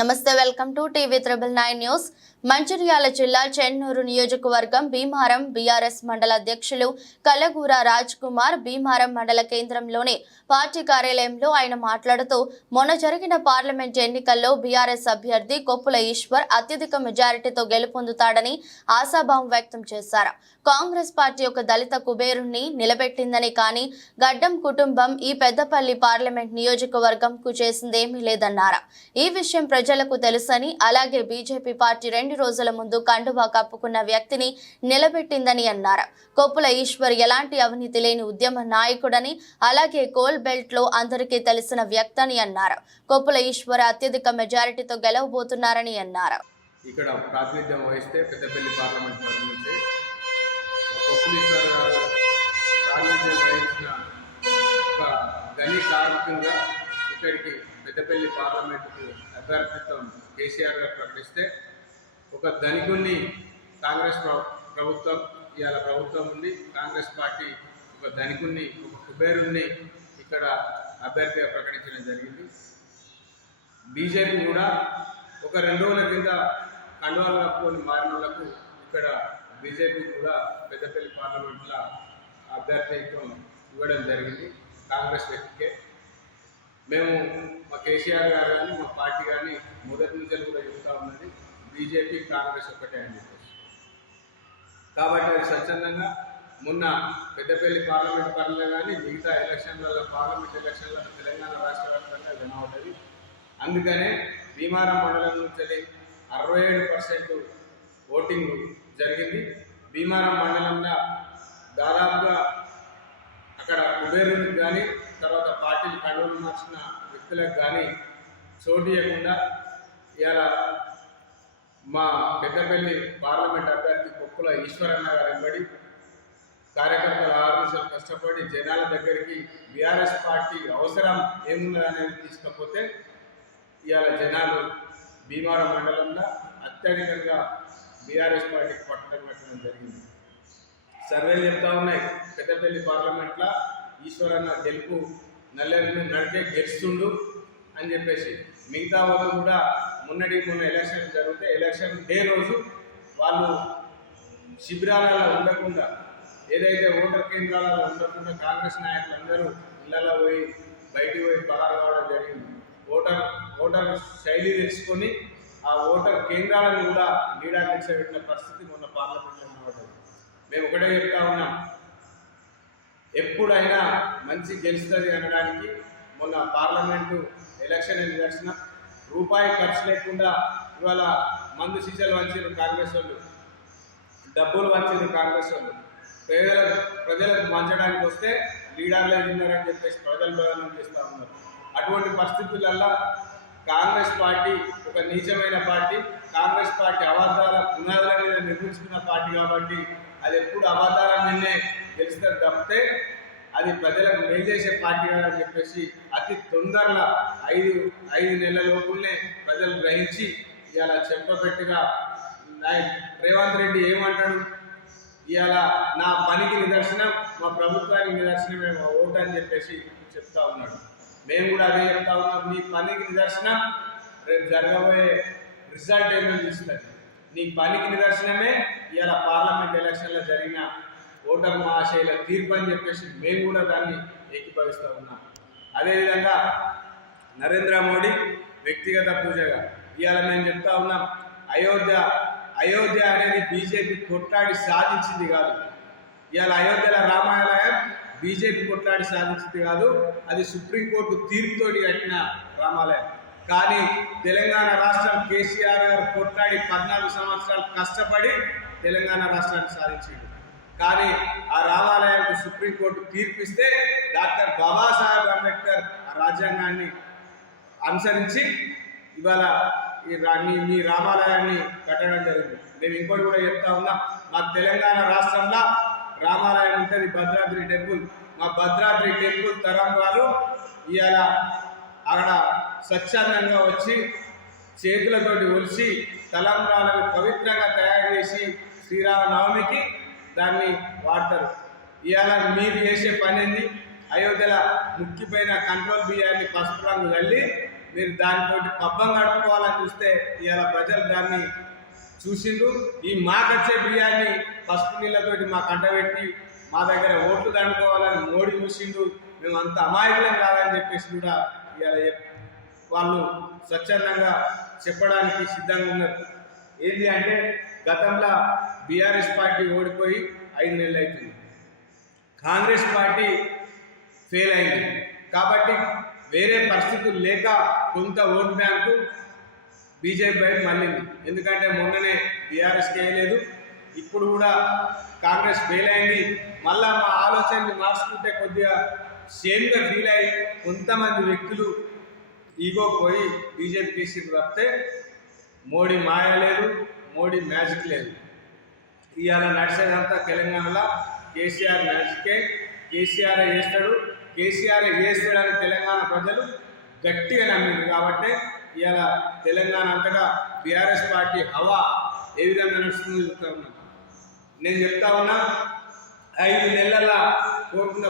నమస్తే, welcome to TV 999 news. Mancherial జిల్లా చెన్నూరు నియోజకవర్గం భీమారం బీఆర్ఎస్ మండల అధ్యక్షులు కల్లగూర రాజ్ కుమార్ భీమారం మండల కేంద్రంలోని పార్టీ కార్యాలయంలో ఆయన మాట్లాడుతూ మొన్న జరిగిన పార్లమెంట్ ఎన్నికల్లో బీఆర్ఎస్ అభ్యర్థి కొప్పుల ఈశ్వర్ అత్యధిక మెజారిటీతో గెలుపొందుతాడని ఆశాభావం వ్యక్తం చేశారు. కాంగ్రెస్ పార్టీ ఒక దళిత కుబేరుణ్ణి నిలబెట్టిందని, కానీ గడ్డం కుటుంబం ఈ పెద్దపల్లి పార్లమెంట్ నియోజకవర్గంకు చేసిందేమీ లేదన్నారు. ఈ విషయం ప్రజలకు తెలుసని, అలాగే బీజేపీ పార్టీ 2 రోజుల ముందు కండువా కప్పుకున్న వ్యక్తిని నిలబెట్టిందని అన్నారు. కొప్పుల ఈశ్వర్ ఎలాంటి అవినీతి లేని ఉద్యమ నాయకుడని, అలాగే కోల్ బెల్ట్ లో అందరికీ తెలిసిన వ్యక్తి అన్నారు. కొప్పుల ఈశ్వర్ అత్యధిక మెజారిటీతో గెలవబోతున్నారని అన్నారు. ఇక్కడ ప్రాతినిధ్యం వహిస్తే పెద్దపల్లి పార్లమెంట్ పరిధి నుంచి కొప్పుల ఈశ్వర్ గారు ప్రాతినిధ్యం వహించిన ఒక గని కార్మికులుగా ఇక్కడికి పెద్దపల్లి పార్లమెంటుకు అభ్యర్థిత్వం కేసీఆర్ గారు ప్రకటిస్తే ఒక ధనికుల్ని కాంగ్రెస్ ప్రభుత్వం ఇవాళ ప్రభుత్వం ఉంది. కాంగ్రెస్ పార్టీ ఒక ధనికుల్ని, ఒక కుబేరుల్ని ఇక్కడ అభ్యర్థిగా ప్రకటించడం జరిగింది. బీజేపీ కూడా ఒక 2 రోజుల కింద కండువాలు కప్పుకొని మారిన వాళ్ళకు ఇక్కడ బీజేపీ కూడా పెద్దపల్లి పార్లమెంట్లో అభ్యర్థిత్వం ఇవ్వడం జరిగింది. కాంగ్రెస్ వ్యక్తికే మేము మా కేసీఆర్ గారు కానీ మా పార్టీ కానీ మొదటి నుంచి కూడా చెప్తా ఉన్నది బీజేపీ కాంగ్రెస్ ఒకటే అని చెప్పేసి. కాబట్టి అది స్వచ్ఛందంగా మొన్న పెద్దపల్లి పార్లమెంట్ పరిధిలో కానీ మిగతా ఎలక్షన్లలో పార్లమెంట్ ఎలక్షన్లలో తెలంగాణ రాష్ట్ర వ్యాప్తంగా జనవుతుంది. అందుకనే భీమారం మండలం నుంచి 67% ఓటింగ్ జరిగింది. భీమారం మండలంలో దాదాపుగా అక్కడ కుబేరులకు కానీ తర్వాత పార్టీలు కండువలు మార్చిన వ్యక్తులకు కానీ చోటు ఇవ్వకుండా ఇలా మా పెద్దపల్లి పార్లమెంట్ అభ్యర్థి కొప్పుల ఈశ్వరన్న గారు వెంబడి కార్యకర్తలు 6 నిమిషాలు కష్టపడి జనాల దగ్గరికి బీఆర్ఎస్ పార్టీ అవసరం ఏమున్నదనేది తీసుకపోతే ఇవాళ జనాలు భీమారం మండలంలో అత్యధికంగా బీఆర్ఎస్ పార్టీకి పట్టడం పెట్టడం జరిగింది. సర్వేలు చెప్తా ఉన్నాయి పెద్దపల్లి పార్లమెంట్లో ఈశ్వరన్న గెలుపు నల్లేరు నడిపే గెలుస్తుండు అని చెప్పేసి. మిగతా వాళ్ళు కూడా మొన్న ఎలక్షన్ జరిగితే ఎలక్షన్ డే రోజు వాళ్ళు శిబిరాలలో ఉండకుండా, ఏదైతే ఓటర్ కేంద్రాలలో ఉండకుండా కాంగ్రెస్ నాయకులందరూ ఇళ్లలో పోయి బయటికి పోయి పలారు కావడం జరిగింది. ఓటర్ శైలి తెలుసుకొని ఆ ఓటర్ కేంద్రాలను కూడా లీడా నిలిచబెట్టిన పరిస్థితి మొన్న పార్లమెంట్లో ఉండబడ్డది. మేము ఒకటే చెప్తా ఉన్నాం, ఎప్పుడైనా మంచి గెలుస్తుంది అనడానికి మొన్న పార్లమెంటు ఎలక్షన్ నిదర్శనం. రూపాయి ఖర్చు లేకుండా ఇవాళ మందు సీసాలు వంచారు కాంగ్రెస్ వాళ్ళు, డబ్బులు వంచారు కాంగ్రెస్ వాళ్ళు. ప్రజలకు పంచడానికి వస్తే లీడర్లే తిన్నారని చెప్పేసి ప్రజలు ప్రయోజనం చేస్తూ ఉన్నారు. అటువంటి పరిస్థితులల్లో కాంగ్రెస్ పార్టీ ఒక నీచమైన పార్టీ. కాంగ్రెస్ పార్టీ అబద్ధాల పునాదుల మీద నిర్మించుకున్న పార్టీ కాబట్టి అది ఎప్పుడు అబద్ధాల మీదనే గెలుస్తారు తప్పితే అది ప్రజలకు మేలు చేసే పార్టీ అని చెప్పేసి అతి తొందరగా 5 నెలల లోపులనే ప్రజలు గ్రహించి ఇవాళ చెప్పబెట్టుగా రేవంత్ రెడ్డి ఏమంటాడు, ఇవాళ నా పనికి నిదర్శనం, మా ప్రభుత్వానికి నిదర్శనమే మా ఓటు అని చెప్పేసి చెప్తా ఉన్నాడు. మేము కూడా అదే చెప్తా ఉన్నాం, నీ పనికి నిదర్శనం రేపు జరగబోయే రిజల్ట్ ఏమో చూస్తుంది. నీ పనికి నిదర్శనమే ఇవాళ పార్లమెంట్ ఎలక్షన్లో జరిగిన ఓటర్ మహాశైల తీర్పు అని చెప్పేసి మేము కూడా దాన్ని ఏకీభవిస్తూ ఉన్నాం. అదేవిధంగా నరేంద్ర మోడీ వ్యక్తిగత పూజగా ఇవాళ మేము చెప్తా ఉన్నాం, అయోధ్య అనేది బీజేపీ కొట్లాడి సాధించింది కాదు. ఇవాళ అయోధ్యలో రామాలయం బీజేపీ కొట్లాడి సాధించింది కాదు, అది సుప్రీంకోర్టు తీర్పుతోటి కట్టిన రామాలయం. కానీ తెలంగాణ రాష్ట్రం కేసీఆర్ గారు కొట్లాడి 14 సంవత్సరాలు కష్టపడి తెలంగాణ రాష్ట్రాన్ని సాధించింది. కానీ ఆ రామాలయానికి సుప్రీంకోర్టు తీర్పిస్తే డాక్టర్ బాబాసాహెబ్ అంబేద్కర్ ఆ రాజ్యాంగాన్ని అనుసరించి ఇవాళ మీ రామాలయాన్ని కట్టడం జరిగింది. మేము ఇంకోటి కూడా చెప్తా ఉన్నాం, మా తెలంగాణ రాష్ట్రంలో రామాలయం ఉంటుంది, భద్రాద్రి టెంపుల్. మా భద్రాద్రి టెంపుల్ తరంగాలు ఇవాళ అక్కడ స్వచ్ఛందంగా వచ్చి చేతులతోటి ఒలిచి తలంబ్రాలను పవిత్రంగా తయారు చేసి శ్రీరామనవమికి దాన్ని వాడతారు. ఇవాళ మీరు చేసే పని ఏంది, అయోధ్యలో ముక్కిపోయిన కంట్రోల్ బియ్యాన్ని పసుపు రంగు చల్లి మీరు దానితో పబ్బం గడుపుకోవాలని చూస్తే ఇవాళ ప్రజలు దాన్ని చూసిండ్రు. ఈ మాకొచ్చే బియ్యాన్ని పసుపు నీళ్ళతోటి మా కంటబెట్టి మా దగ్గర ఓట్లు దండుకోవాలని మోడీ చూసిండు. మేము అంత అమాయకులం కాదని చెప్పేసి కూడా ఇవాళ వాళ్ళు స్వచ్ఛందంగా చెప్పడానికి సిద్ధంగా ఉన్నారు. ఏంటి అంటే గతంలో బీఆర్ఎస్ పార్టీ ఓడిపోయి 5 నెలలు అవుతుంది, కాంగ్రెస్ పార్టీ ఫెయిల్ అయింది. కాబట్టి వేరే పరిస్థితులు లేక కొంత ఓట్ బ్యాంకు బీజేపీ వైపు మళ్ళింది. ఎందుకంటే మొన్ననే బీఆర్ఎస్కి వేయలేదు, ఇప్పుడు కూడా కాంగ్రెస్ ఫెయిల్ అయింది. మళ్ళా మా ఆలోచనని మార్చుకుంటే కొద్దిగా సేమ్గా ఫీల్ అయ్యి కొంతమంది వ్యక్తులు ఈగో పోయి బీజేపీ కేసీకి తప్పితే మోడీ మాయ లేదు, మోడీ మ్యాజిక్ లేదు. ఇవాళ నడిచేదంతా తెలంగాణలో కేసీఆర్ మ్యాజికే. కేసీఆర్ చేస్తాడు, కేసీఆర్ చేస్తాడని తెలంగాణ ప్రజలు గట్టిగా నమ్మింది. కాబట్టి ఇవాళ తెలంగాణ అంతటా బీఆర్ఎస్ పార్టీ హవా ఏ విధంగా నడుస్తుందో చెప్తా ఉన్నా. నేను చెప్తా ఉన్నా, 5 నెలల కోరుకున్న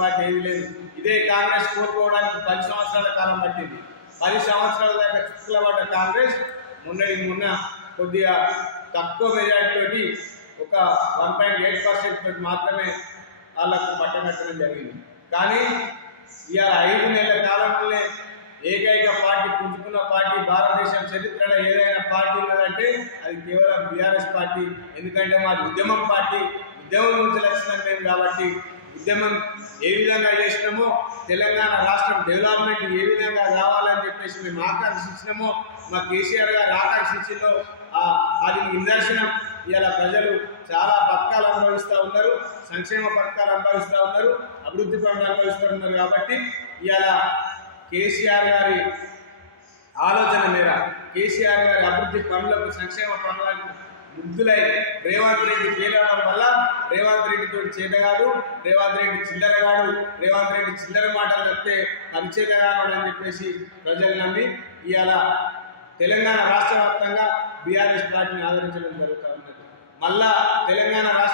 పార్టీ ఏది లేదు. ఇదే కాంగ్రెస్ కోరుకోవడానికి 10 సంవత్సరాల కాలం పట్టింది. 10 సంవత్సరాల దాకా చుట్టుకులబడ్డ కాంగ్రెస్ మొన్న కొద్దిగా తక్కువ మెజార్టీతోటి ఒక 1.8% తోటి మాత్రమే వాళ్ళకు పట్టబెట్టడం జరిగింది. కానీ ఇవాళ 5 నెలల కాలంలోనే ఏకైక పార్టీ పుంజుకున్న పార్టీ భారతదేశం చరిత్రలో ఏదైనా పార్టీ ఉన్నదంటే అది కేవలం బీఆర్ఎస్ పార్టీ. ఎందుకంటే మాది ఉద్యమం పార్టీ, ఉద్యమం నుంచి లక్షణం మేము. కాబట్టి ఉద్యమం ఏ విధంగా చేసినామో, తెలంగాణ రాష్ట్రం డెవలప్మెంట్ ఏ విధంగా కావాలని చెప్పేసి మేము ఆకాంక్షించినామో, మా కేసీఆర్ గారు ఆకాంక్షించిందో అది నిదర్శనం. ఇవాళ ప్రజలు చాలా పథకాలు అనుభవిస్తూ ఉన్నారు, సంక్షేమ పథకాలు అనుభవిస్తూ ఉన్నారు, అభివృద్ధి పనులు అనుభవిస్తూ ఉన్నారు. కాబట్టి ఇవాళ కేసీఆర్ గారి ఆలోచన మేర, కేసీఆర్ గారి అభివృద్ధి పనులకు, సంక్షేమ పనులకు ముగ్ధులై రేవంత్ రెడ్డి ఫెయిల్ అవడం వల్ల రేవంత్ రెడ్డితో చేత కాదు, రేవంత్ రెడ్డి చిల్లరగాడు, రేవంత్ రెడ్డి చిల్లర మాటలు చెప్తే పనిచేతగాడు అని చెప్పేసి ప్రజలు నమ్మి ఇవాళ తెలంగాణ రాష్ట్ర వ్యాప్తంగా బీఆర్ఎస్ పార్టీని ఆదరించడం జరుగుతూ ఉన్నది. మళ్ళా తెలంగాణ రాష్ట్ర